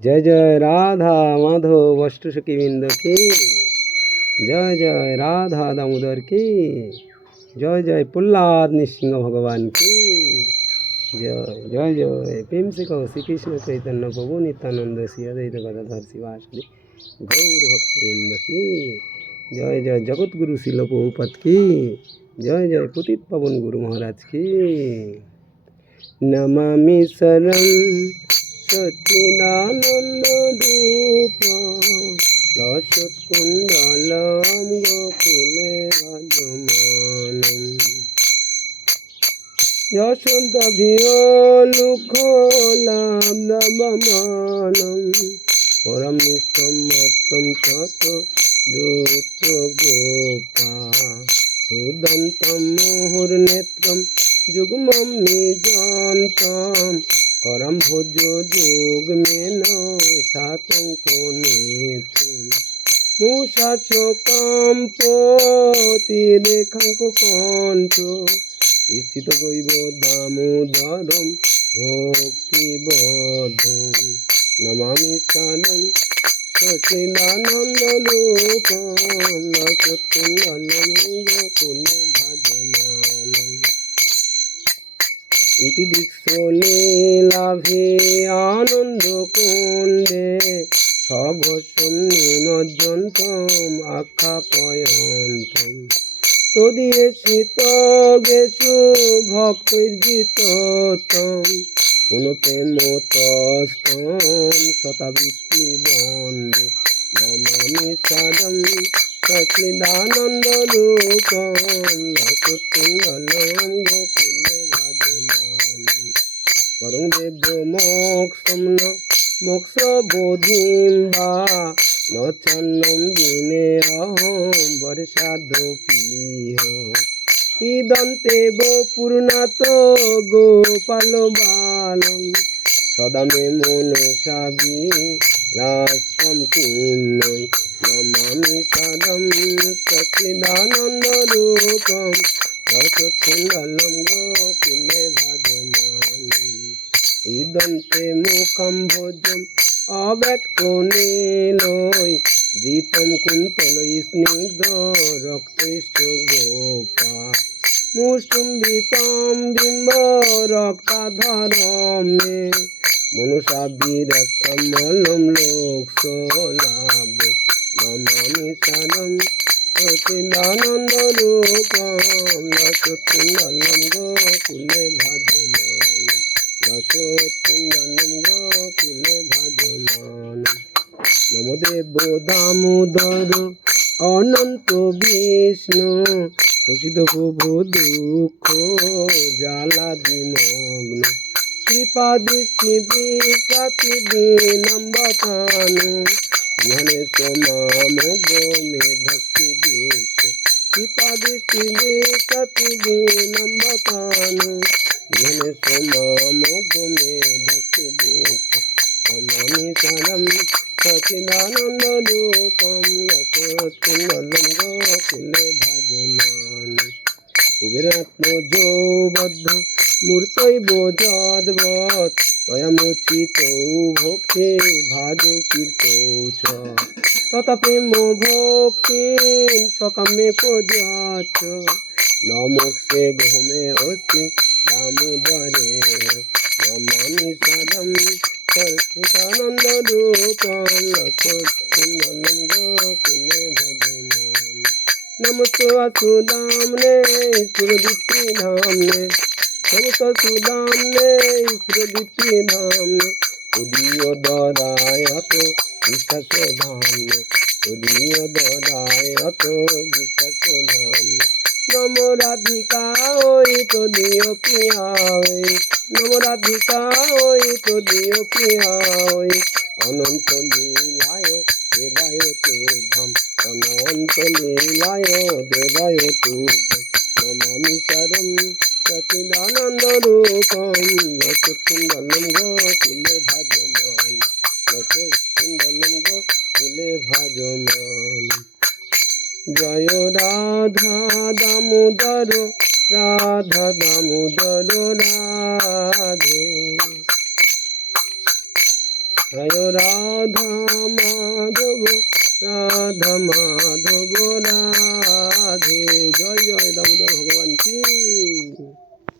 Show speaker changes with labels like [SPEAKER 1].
[SPEAKER 1] জয় জয় রাধা মাধব অষ্টসখী বৃন্দ কি জয় জয় রাধা দামোদর কি জয় জয় প্রহ্লাদ নৃসিংহ ভগবান কি জয় জয় জয় প্রেম শিখ শ্রীকৃষ্ণ চৈতন্য প্রভু নিত্যানন্দ শ্রীয়দৈত গদাধর শিবাসদি গৌর ভক্তবৃন্দ কি জয় জয় জগৎগুরু শিল প্রভুপত কি জয় জয় পতিত পাবন গুরু মহারাজ কি নমামি শরম সচিদানন্দ রূপ লসৎকুণ্ডলম গোকুলে ভজমানম যশোদভিয়োলুখোলাম নবমানম পরম নিষ্ঠম মত্তম তত দূত গোপা সুদন্তম মুহুর্নেত্রম যুগ্মম নিজন্তম করম ভোজ যুগ্মেন সাতঙ্ক নেত্রম মুষাচকাম্পতিরেখাঙ্ক কণ্ঠ স্থিত গৈব দামোদরম নমামি সানম গোকুলে ভাজমানম ইতি দীক্ষণে লাভে আনন্দ কুণ্ডে সবসম নিমজ্জন্তম আখ্যাপয়ন্তম। তদীয় শীত গেশু ভক্তর্জিতম পুনঃপ্রেমতস্তম শতাবৃত্তি বন্দে। নমামি সাদম সচিদানন্দ রূপম লসৎকুণ্ডলম গোকুলে ভাজমানম বরং দেব মোক্ষম ন মোক্ষ বোধিম বা ন চন্নম দিনে অহম বর্ষাদপিহ ইদন্তে বো পূর্ণাত গোপাল বালম সদা মে মনসাবি রাস্তম কিম নৈ নমামি সদম সচিদানন্দ রূপম। রসৎকুণ্ডলম গোকুলে ভাজমানম ইদন্তে মুখম ভোজম অব্যক্ত নীলয় বৃতম কুন্তল স্নিগ্ধ রক্তৈষ্ঠ গোপা মুষ্টুম্বিতম বিম্ব, রক্তাধরম। মে মনুষা বিরক্তমলম লোক সোলাবে নমামি সারম সচিদানন্দ রূপম লসৎকুণ্ডলম গোকুলে ভাজমানম লসৎকুণ্ডলম গোকুলে ভাজমানম নমদেব দামোদর অনন্ত বিষ্ণু, প্রসিদ্ধ প্রভু দুঃখ জ্বালা দিমগ্ন কৃপা দৃষ্টি বিপ্রাতি দিনম্বতানু জ্ঞানে সমাম গোমে ভক্তি বিষ। কৃপা দৃষ্টি বিপ্রাতি দিনম্বতানু জ্ঞানে সমাম গোমে ভক্তি বিষ। নমামি চরম সচিদানন্দ রূপম লসৎকুণ্ডলম গোকুলে ভাজমান। কুবেরাত্ম যৌবদ্ধ মূর্তৈব যদ্বৎ তয়ামুচিত ভক্তি ভাজ কীর্ত তথা প্রেম ভক্তি সকামে পূজাচ নমোক্ষে গহমে অস্তি দামোদরে। নমামি সদম সচিদানন্দ রূপম লসৎকুণ্ডলম গোকুলে ভজমান। নমস্ত সুদামনে সুরদিতি ধামনে নমস্ত সুদামনে সুরদিতি ধামনে উদীয় দরায়ত বিশ্বাস ধামনে উদীয় দরায়ত বিশ্বাস ধামনে নম রাধিকা, ওই তো দিও প্রিয়া, ওই। নম রাধিকা, ওই তো দিও প্রিয়া, ওই। অনন্ত লীলায় দেবায় তুভম অনন্ত লীলায় দেবায় তুভম নমামি সরম সচিদানন্দ রূপম। লসৎকুণ্ডলম গোকুলে ভাজমান। লসৎকুণ্ডলম গোকুলে ভাজমান। জয় রাধা দামোদর রাধা। দামোদর রাধে জয় রাধা মাধব রাধা মাধব রাধে। জয় জয় দামোদর ভগবান কি।